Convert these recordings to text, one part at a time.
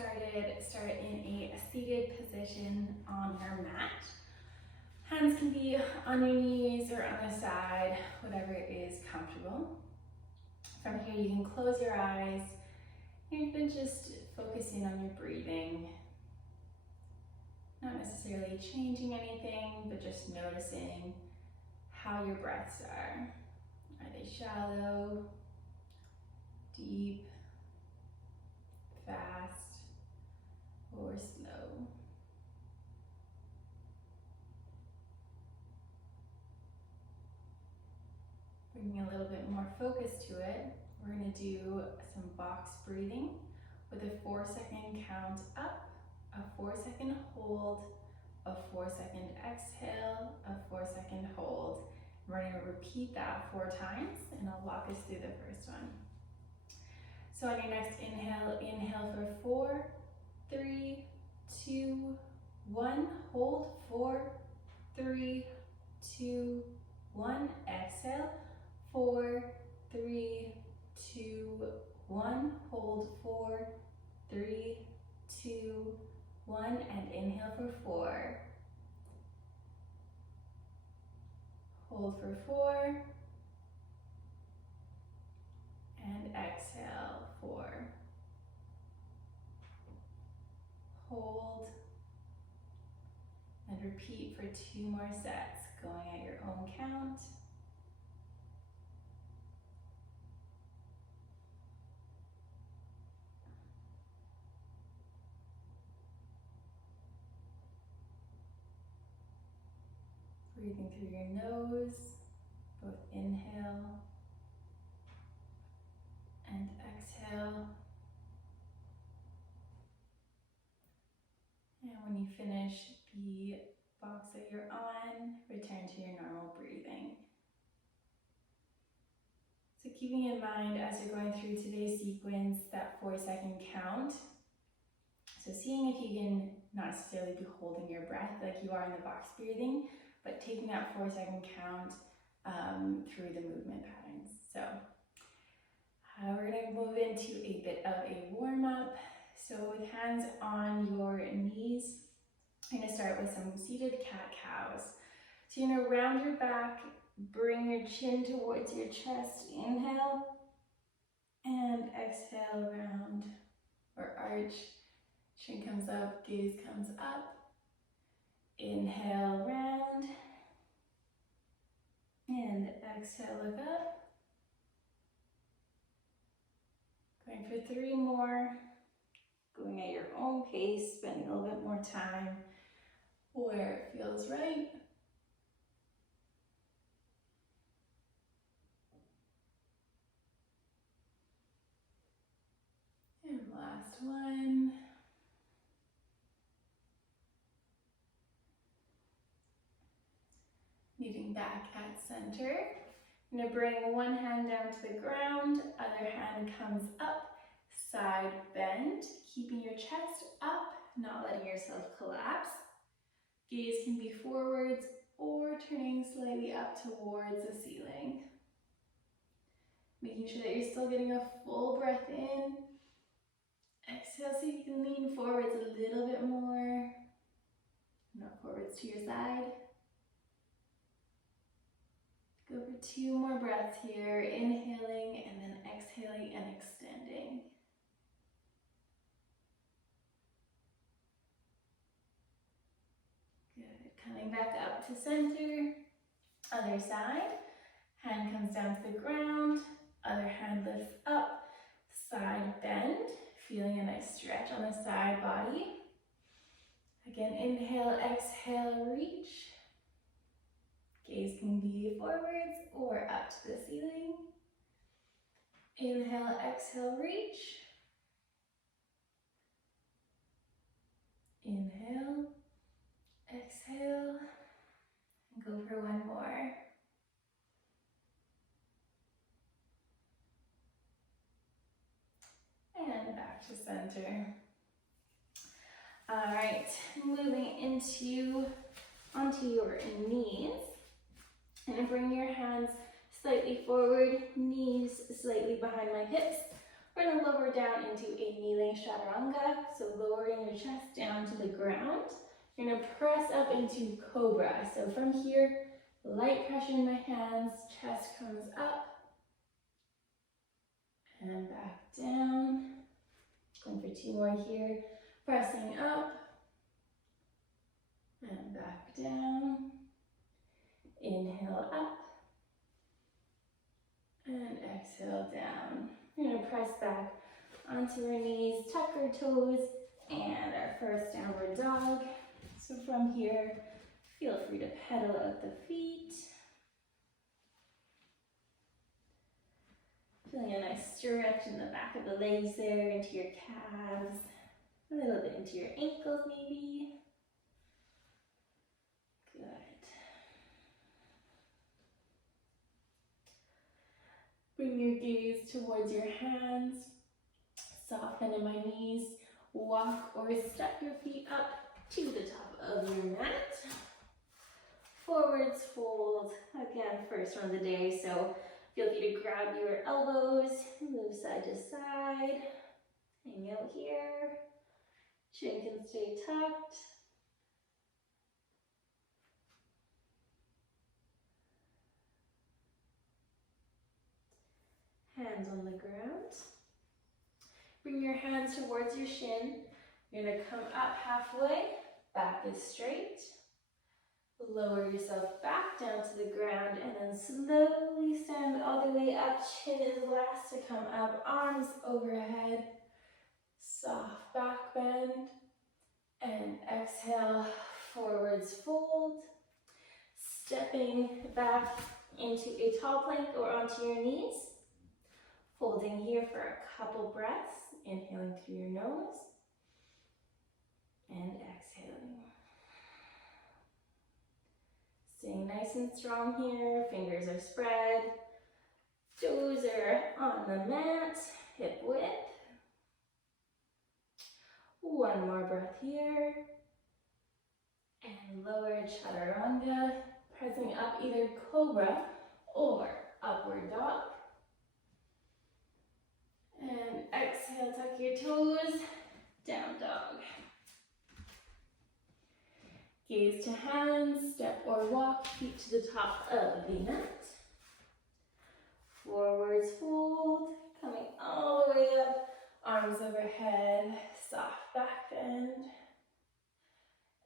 started, start in a seated position on your mat. Hands can be on your knees or on the side, whatever is comfortable. From here, you can close your eyes and then just focus in on your breathing. Not necessarily changing anything, but just noticing how your breaths are. Are they shallow, deep, fast, or slow? Bringing a little bit more focus to it, we're going to do some box breathing with a 4-second count up, a 4-second hold, a 4-second exhale, a 4-second hold. We're going to repeat that 4 times, and I'll walk us through the first one. So on your next inhale, inhale for 4, 3, 2, 1. Hold 4, 3, 2, 1. Exhale 4, 3, 2, 1. Hold 4, 3, 2, 1. And inhale for 4. Hold for 4. And exhale 4. Hold. And repeat for 2 more sets, going at your own count. Breathing through your nose, both inhale and exhale. And when you finish the box that you're on, return to your normal breathing. So keeping in mind as you're going through today's sequence, that 4-second count. So seeing if you can not necessarily be holding your breath like you are in the box breathing, but taking that 4-second count through the movement patterns. So we're going to move into a bit of a warm-up. So with hands on your knees, I'm going to start with some seated cat-cows. So you're going to round your back, bring your chin towards your chest, inhale, and exhale, round or arch. Chin comes up, gaze comes up. Inhale, round, and exhale, look up. Going for 3 more, going at your own pace, spending a little bit more time where it feels right. And last one. Meeting back at center. I'm going to bring one hand down to the ground, other hand comes up, side bend, keeping your chest up, not letting yourself collapse. Gaze can be forwards or turning slightly up towards the ceiling. Making sure that you're still getting a full breath in. Exhale so you can lean forwards a little bit more. Not forwards to your side. Go for 2 more breaths here, inhaling and then exhaling and extending. Good, coming back up to center, other side. Hand comes down to the ground, other hand lifts up, side bend, feeling a nice stretch on the side body. Again, inhale, exhale, reach. Gaze can be forwards or up to the ceiling. Inhale, exhale, reach. Inhale, exhale, and go for 1 more. And back to center. All right, moving onto your knees. And bring your hands slightly forward, knees slightly behind my hips. We're going to lower down into a kneeling chaturanga, so lowering your chest down to the ground. You're going to press up into cobra. So from here, light pressure in my hands, chest comes up and back down. Going for 2 more here, pressing up and back down. Inhale up and exhale down. You're going to press back onto our knees, tuck our toes, and our first downward dog. So from here, feel free to pedal out the feet. Feeling a nice stretch in the back of the legs there, into your calves, a little bit into your ankles maybe. Good. Bring your gaze towards your hands. Soften in my knees. Walk or step your feet up to the top of your mat. Forwards fold. Again, first one of the day, so feel free to grab your elbows, move side to side. Hang out here. Chin can stay tucked. Hands on the ground. Bring your hands towards your shin. You're going to come up halfway, back is straight. Lower yourself back down to the ground and then slowly stand all the way up. Chin is last to come up, arms overhead. Soft back bend. And exhale, forwards fold. Stepping back into a tall plank or onto your knees. Holding here for a couple breaths, inhaling through your nose and exhaling. Staying nice and strong here, fingers are spread, toes are on the mat, hip width. One more breath here. And lower chaturanga, pressing up either cobra or upward dog. And exhale, tuck your toes, down dog. Gaze to hands, step or walk, feet to the top of the mat. Forwards fold, coming all the way up, arms overhead, soft back bend.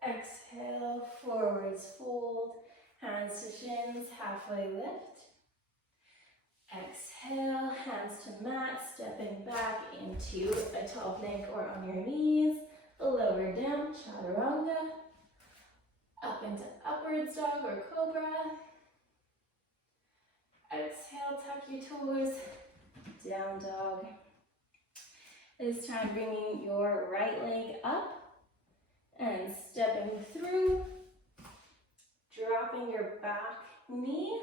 Exhale, forwards fold, hands to shins, halfway lift. Exhale, hands to mat, stepping back into a tall plank or on your knees. Lower down, chaturanga. Up into upwards dog or cobra. Exhale, tuck your toes, down dog. This time bringing your right leg up and stepping through. Dropping your back knee,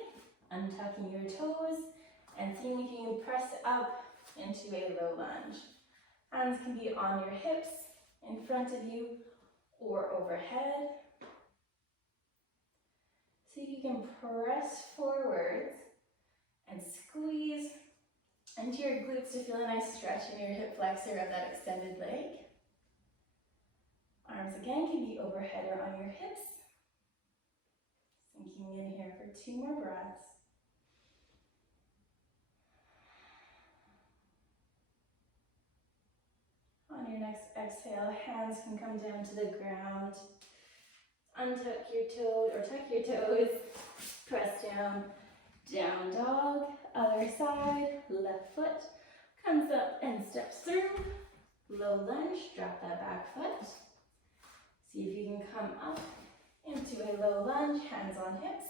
untucking your toes. And seeing if you can press up into a low lunge. Hands can be on your hips, in front of you, or overhead. See if you can press forwards and squeeze into your glutes to feel a nice stretch in your hip flexor of that extended leg. Arms again can be overhead or on your hips. Sinking in here for 2 more breaths. On your next exhale, hands can come down to the ground. Untuck your toes, or tuck your toes. Press down, down dog. Other side, left foot comes up and steps through. Low lunge, drop that back foot. See if you can come up into a low lunge, hands on hips.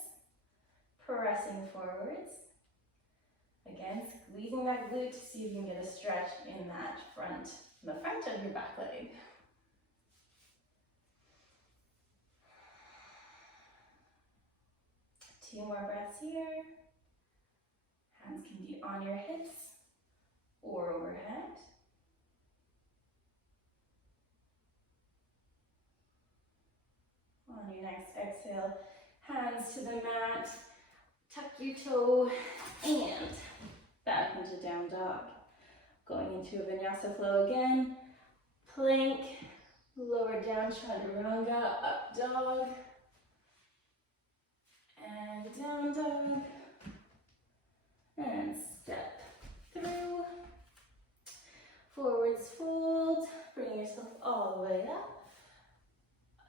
Pressing forwards. Again, squeezing that glute to see if you can get a stretch in that front. The front of your back leg. Two more breaths here. Hands can be on your hips or overhead. On your next exhale, hands to the mat, tuck your toe, and back into down dog. Going into a vinyasa flow again. Plank, lower down, chaturanga, up dog, and down dog, and step through. Forwards fold, bring yourself all the way up.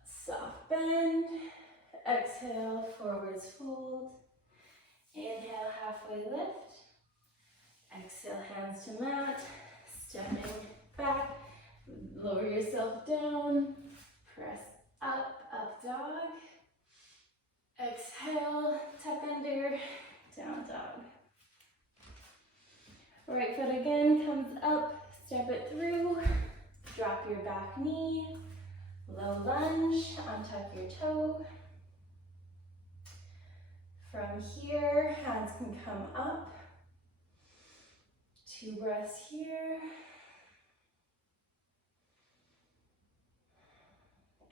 Soft bend, exhale, forwards fold. Inhale, halfway lift. Exhale, hands to mat, stepping back. Lower yourself down, press up, up dog. Exhale, tuck under, down dog. Right foot again comes up, step it through, drop your back knee, low lunge, untuck your toe. From here, hands can come up. 2 breaths here.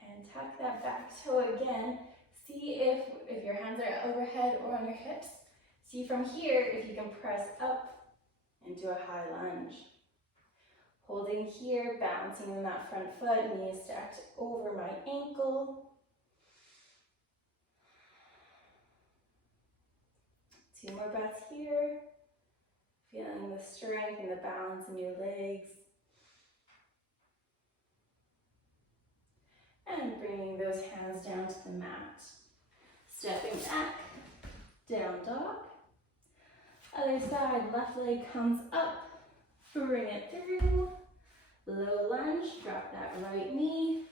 And tuck that back toe again. See if your hands are overhead or on your hips. See from here if you can press up into a high lunge. Holding here, bouncing on that front foot, knees stacked over my ankle. 2 more breaths here. Feeling the strength and the balance in your legs. And bringing those hands down to the mat. Stepping back, down dog. Other side, left leg comes up. Bring it through. Low lunge, drop that right knee.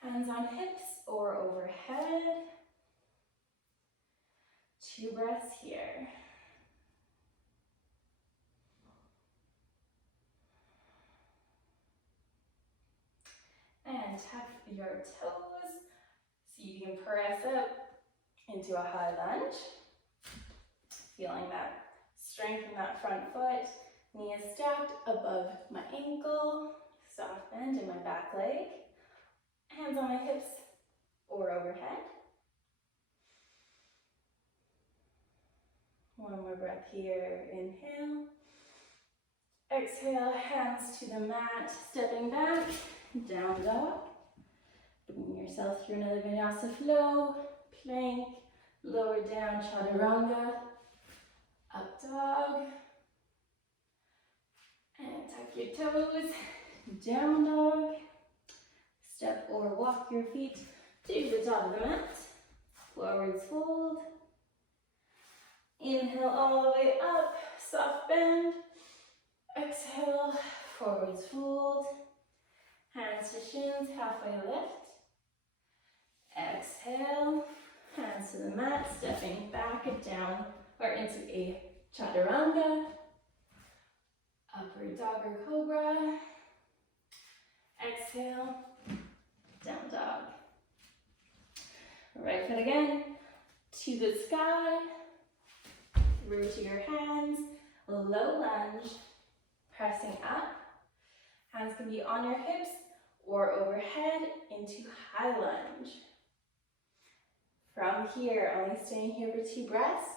Hands on hips or overhead. 2 breaths here. And tuck your toes so you can press up into a high lunge. Feeling that strength in that front foot. Knee is stacked above my ankle. Soft bend in my back leg. Hands on my hips or overhead. 1 more breath here. Inhale. Exhale, hands to the mat, stepping back, down dog. Bring yourself through another vinyasa flow. Plank, lower down, chaturanga, up dog. And tuck your toes, down dog. Step or walk your feet to the top of the mat. Forwards fold. Inhale all the way up, soft bend. Exhale, forwards fold. Hands to shins, halfway lift. Exhale, hands to the mat, stepping back and down or into a chaturanga. Upward dog or cobra. Exhale, down dog. Right foot again, to the sky. Through to your hands, low lunge, pressing up. Hands can be on your hips or overhead into high lunge. From here, only staying here for 2 breaths.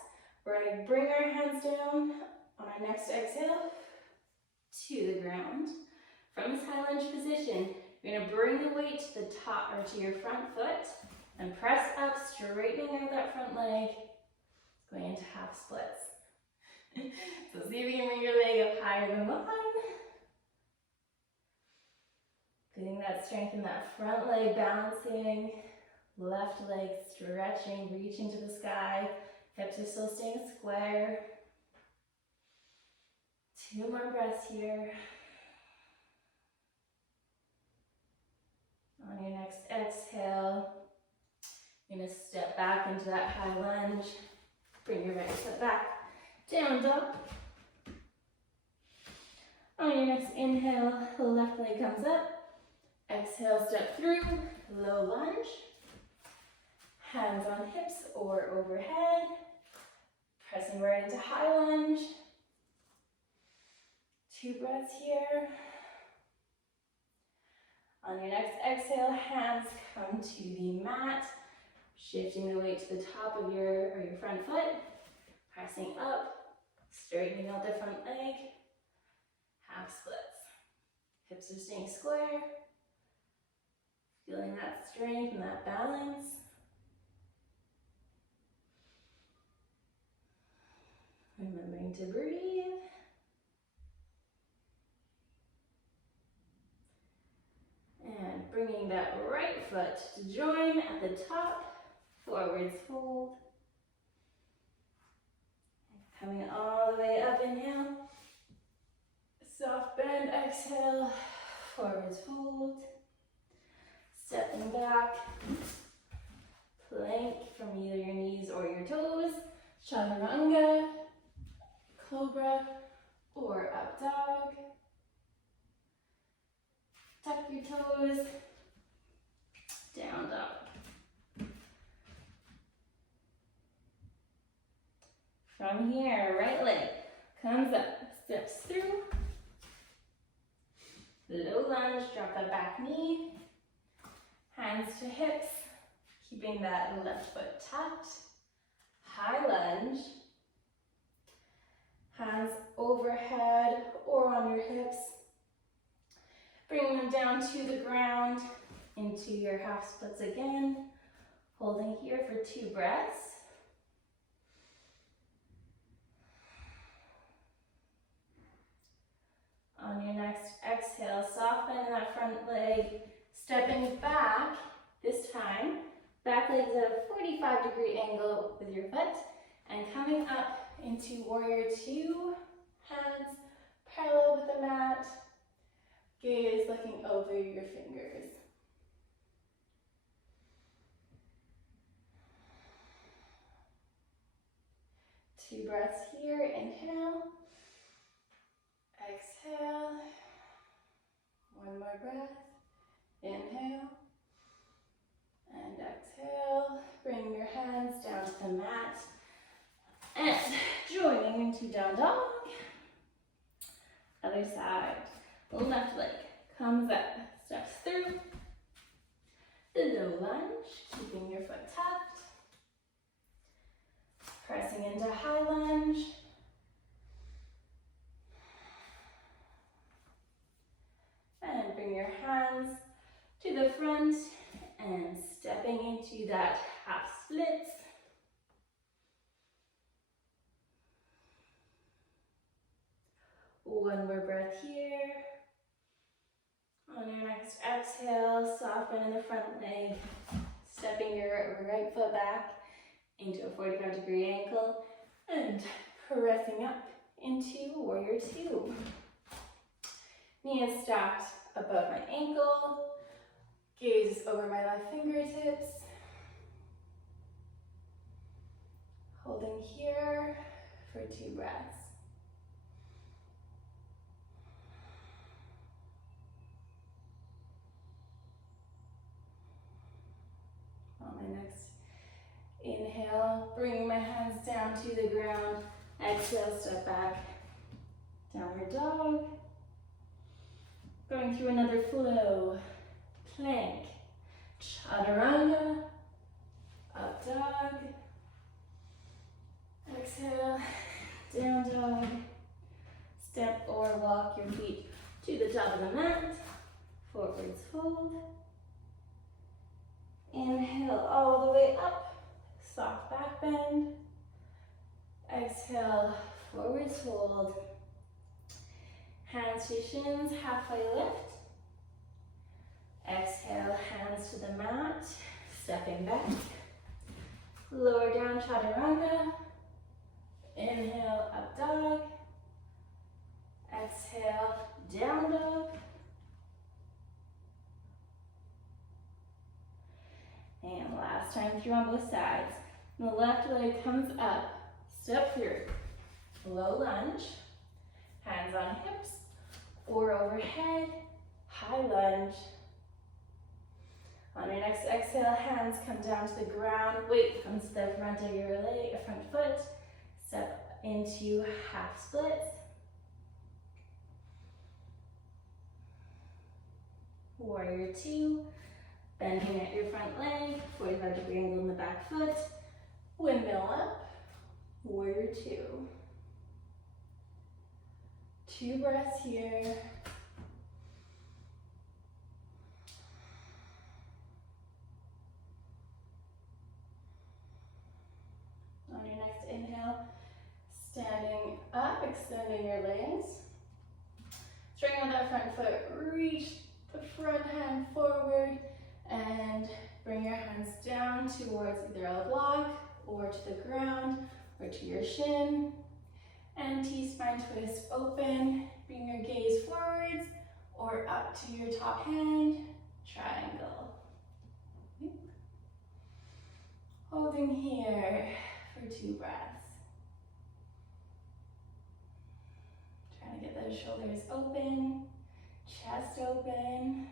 We're going to bring our hands down on our next exhale to the ground. From this high lunge position, you're going to bring the weight to the top or to your front foot and press up, straightening out that front leg. Going into half splits. So see if you can bring your leg up higher than the line. Feeling that strength in that front leg balancing. Left leg stretching, reaching to the sky. Hips are still staying square. 2 more breaths here. On your next exhale, you're going to step back into that high lunge. Bring your right foot back, down dog. On your next inhale, left leg comes up. Exhale, step through, low lunge. Hands on hips or overhead. Pressing right into high lunge. 2 breaths here. On your next exhale, hands come to the mat. Shifting the weight to the top of your front foot. Pressing up, straightening out the front leg. half splits. Hips are staying square. Feeling that strength and that balance. Remembering to breathe. And bringing that right foot to join at the top. Forwards fold. Coming all the way up, inhale. Soft bend, exhale. Forwards fold. Stepping back. Plank from either your knees or your toes. Chaturanga, cobra, or up dog. Tuck your toes. Down dog. From here, right leg comes up, steps through. Low lunge, drop that back knee. Hands to hips, keeping that left foot tucked. High lunge. Hands overhead or on your hips. Bring them down to the ground, into your half splits again. Holding here for 2 breaths. On your next exhale, soften that front leg, stepping back. This time, back leg's at a 45-degree angle with your foot, and coming up into warrior 2, hands parallel with the mat, gaze looking over your fingers. Two breaths here, inhale. Exhale. One more breath. Inhale. And exhale. Bring your hands down to the mat. And joining into down dog. Other side. Left leg comes up. Steps through. The low lunge. Keeping your foot tucked. Pressing into high lunge. And bring your hands to the front and stepping into that half splits. One more breath here. On your next exhale, soften in the front leg, stepping your right foot back into a 45-degree angle and pressing up into warrior 2. Knee is stacked above my ankle, gaze over my left fingertips. Holding here for 2 breaths. On my next inhale, bringing my hands down to the ground. Exhale, step back, downward dog. Going through another flow, plank, chaturanga, up dog. Exhale, down dog. Step or walk your feet to the top of the mat. Forwards fold. Inhale all the way up, soft back bend. Exhale, forwards fold. Hands to shins, halfway lift. Exhale, hands to the mat, stepping back. Lower down, chaturanga. Inhale, up dog. Exhale, down dog. And last time through on both sides. The left leg comes up, step through. Low lunge, hands on hips or overhead, high lunge. On your next exhale, hands come down to the ground, weight comes to the front of your leg, front foot. Step into half splits. Warrior 2. Bending at your front leg, 45-degree angle in the back foot. Windmill up, warrior 2. 2 breaths here. On your next inhale, standing up, extending your legs. Straighten out that front foot, reach the front hand forward, and bring your hands down towards either a block or to the ground or to your shin. And T-spine twist open. Bring your gaze forwards or up to your top hand, triangle. Holding here for 2 breaths. Trying to get those shoulders open, chest open.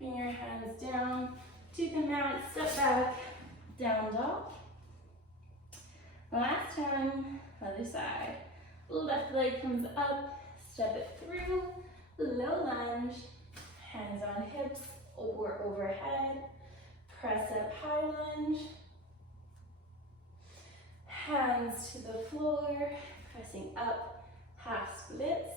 Bring your hands down to the mat, step back, down dog. Last time, other side. Left leg comes up, step it through, low lunge, hands on hips or overhead, press up, high lunge. Hands to the floor, pressing up, half splits.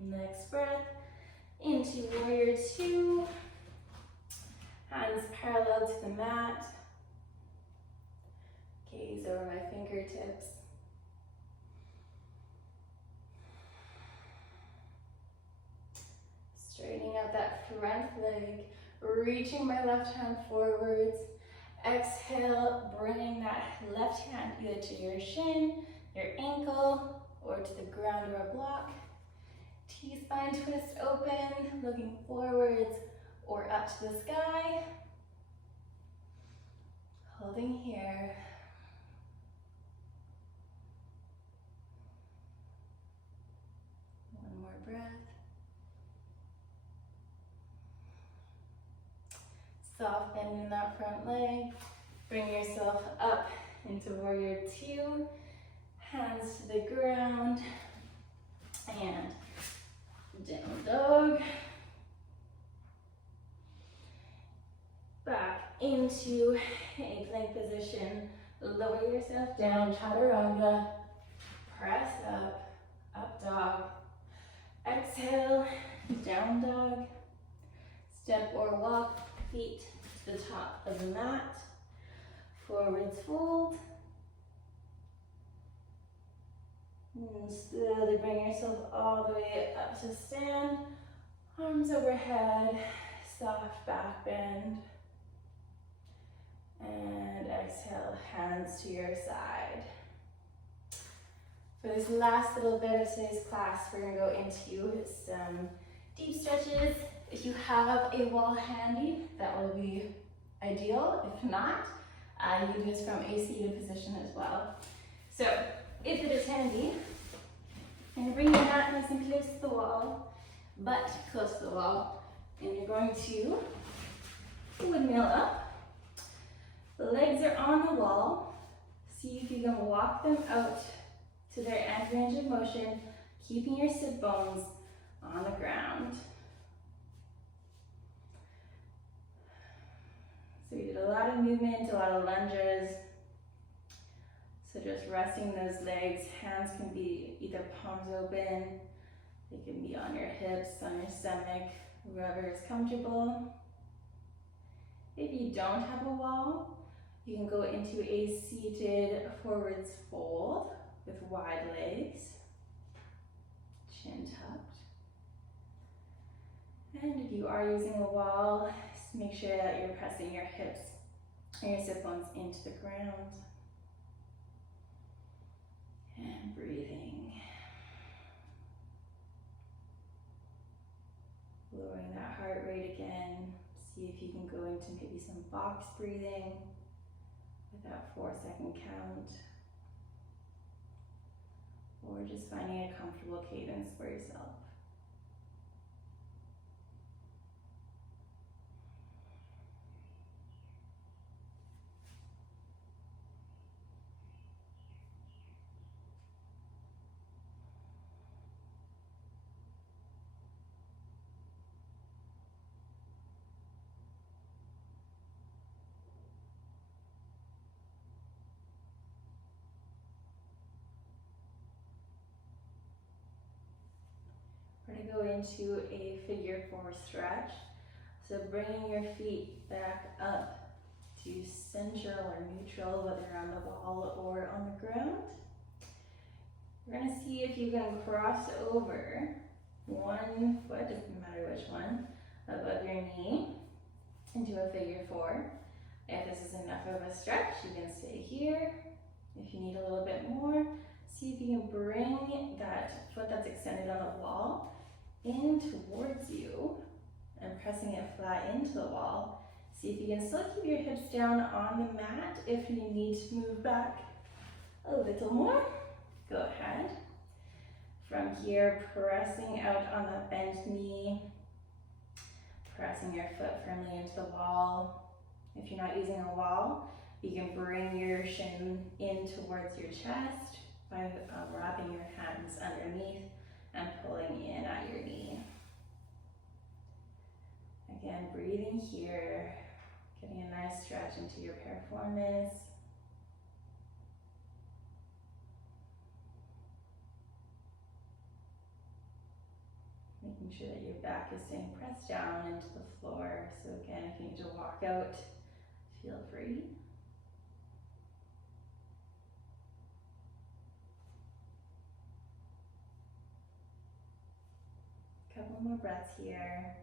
Next breath, into warrior 2. Hands parallel to the mat. Gaze over my fingertips. Straightening out that front leg, reaching my left hand forwards. Exhale, bringing that left hand either to your shin, your ankle, or to the ground or a block. T-spine twist open, looking forwards or up to the sky. Holding here. One more breath. Soft bend in that front leg. Bring yourself up into warrior 2. Hands to the ground. And down dog. Back into a plank position. Lower yourself down, chaturanga. Press up, up dog. Exhale, down dog. Step or walk, feet to the top of the mat. Forwards fold. And slowly bring yourself all the way up to stand. Arms overhead, soft back bend. And exhale, hands to your side. For this last little bit of today's class, we're gonna go into some deep stretches. If you have a wall handy, that will be ideal. If not, you can do this from a seated position as well. So, if it is handy, you're gonna bring your mat nice and close to the wall, butt close to the wall, and you're going to windmill up. The legs are on the wall. See if you can walk them out to their end range of motion, keeping your sit bones on the ground. So we did a lot of movement, a lot of lunges. So just resting those legs, hands can be either palms open, they can be on your hips, on your stomach, wherever is comfortable. If you don't have a wall, you can go into a seated forwards fold with wide legs, chin tucked. And if you are using a wall, just make sure that you're pressing your hips and your sit bones into the ground. And breathing. Lowering that heart rate again. See if you can go into maybe some box breathing with that 4-second count. Or just finding a comfortable cadence for yourself. into a figure 4 stretch. So bringing your feet back up to center or neutral, whether on the wall or on the ground. You're going to see if you can cross over one foot, doesn't matter which one, above your knee into a figure 4. If this is enough of a stretch, you can stay here. If you need a little bit more, see if you can bring that foot that's extended on the wall in towards you and pressing it flat into the wall. See if you can still keep your hips down on the mat. If you need to move back a little more, go ahead. From here, pressing out on that bent knee, pressing your foot firmly into the wall. If you're not using a wall, you can bring your shin in towards your chest by wrapping your hands underneath and pulling in at your knee. Again, breathing here, getting a nice stretch into your piriformis. Making sure that your back is staying pressed down into the floor. So again, if you need to walk out, feel free. Couple more breaths here.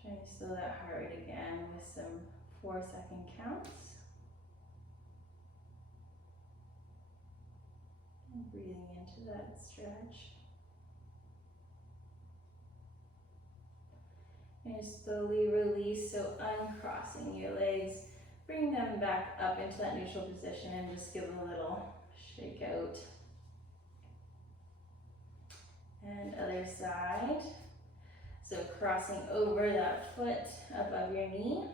Trying to slow that heart rate again with some 4-second counts. And breathing into that stretch. And slowly release, so uncrossing your legs. Bring them back up into that neutral position and just give a little shake out. And other side. So crossing over that foot above your knee.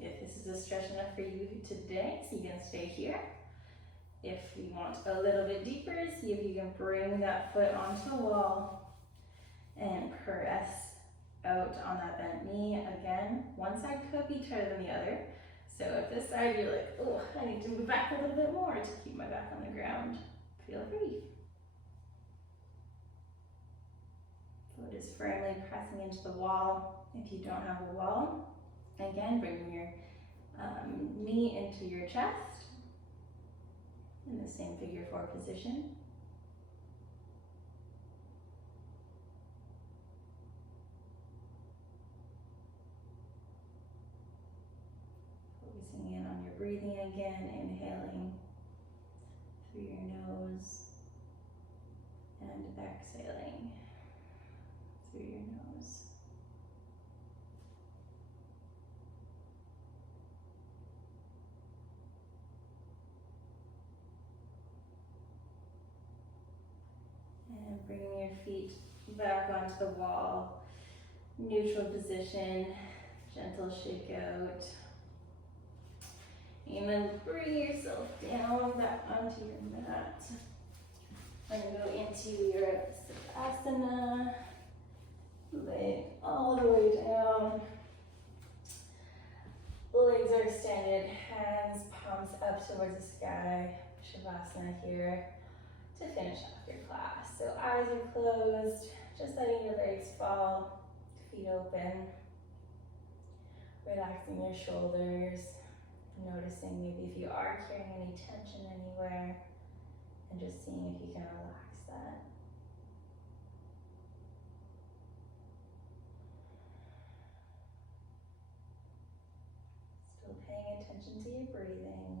If this is a stretch enough for you today, so you can stay here. If you want a little bit deeper, see if you can bring that foot onto the wall and press out on that bent knee. Again, one side could be tighter than the other. So if this side you're like, oh, I need to move back a little bit more to keep my back on the ground, feel free. Foot is firmly pressing into the wall. If you don't have a wall, again, bring your knee into your chest in the same figure 4 position. Focusing in on your breathing again, inhaling through your nose and exhaling through your nose. And bringing your feet back onto the wall, neutral position, gentle shake out. And then bring yourself down back onto your mat. And go into your Savasana. Leg all the way down. Legs are extended, hands, palms up towards the sky. Shavasana here to finish off your class. So eyes are closed, just letting your legs fall, feet open. Relaxing your shoulders, noticing maybe if you are carrying any tension anywhere, and just seeing if you can relax that. Still paying attention to your breathing.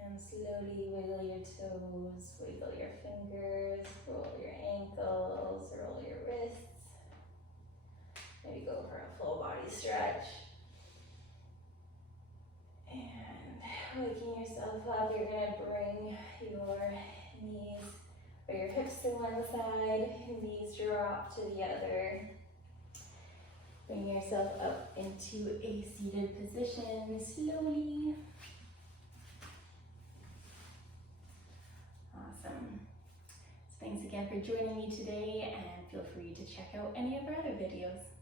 And slowly wiggle your toes, wiggle your fingers, roll your ankles, roll your wrists. Maybe go for a full body stretch. And waking yourself up, you're going to bring your knees or your hips to one side, knees drop to the other. Bring yourself up into a seated position slowly. again for joining me today, and feel free to check out any of our other videos.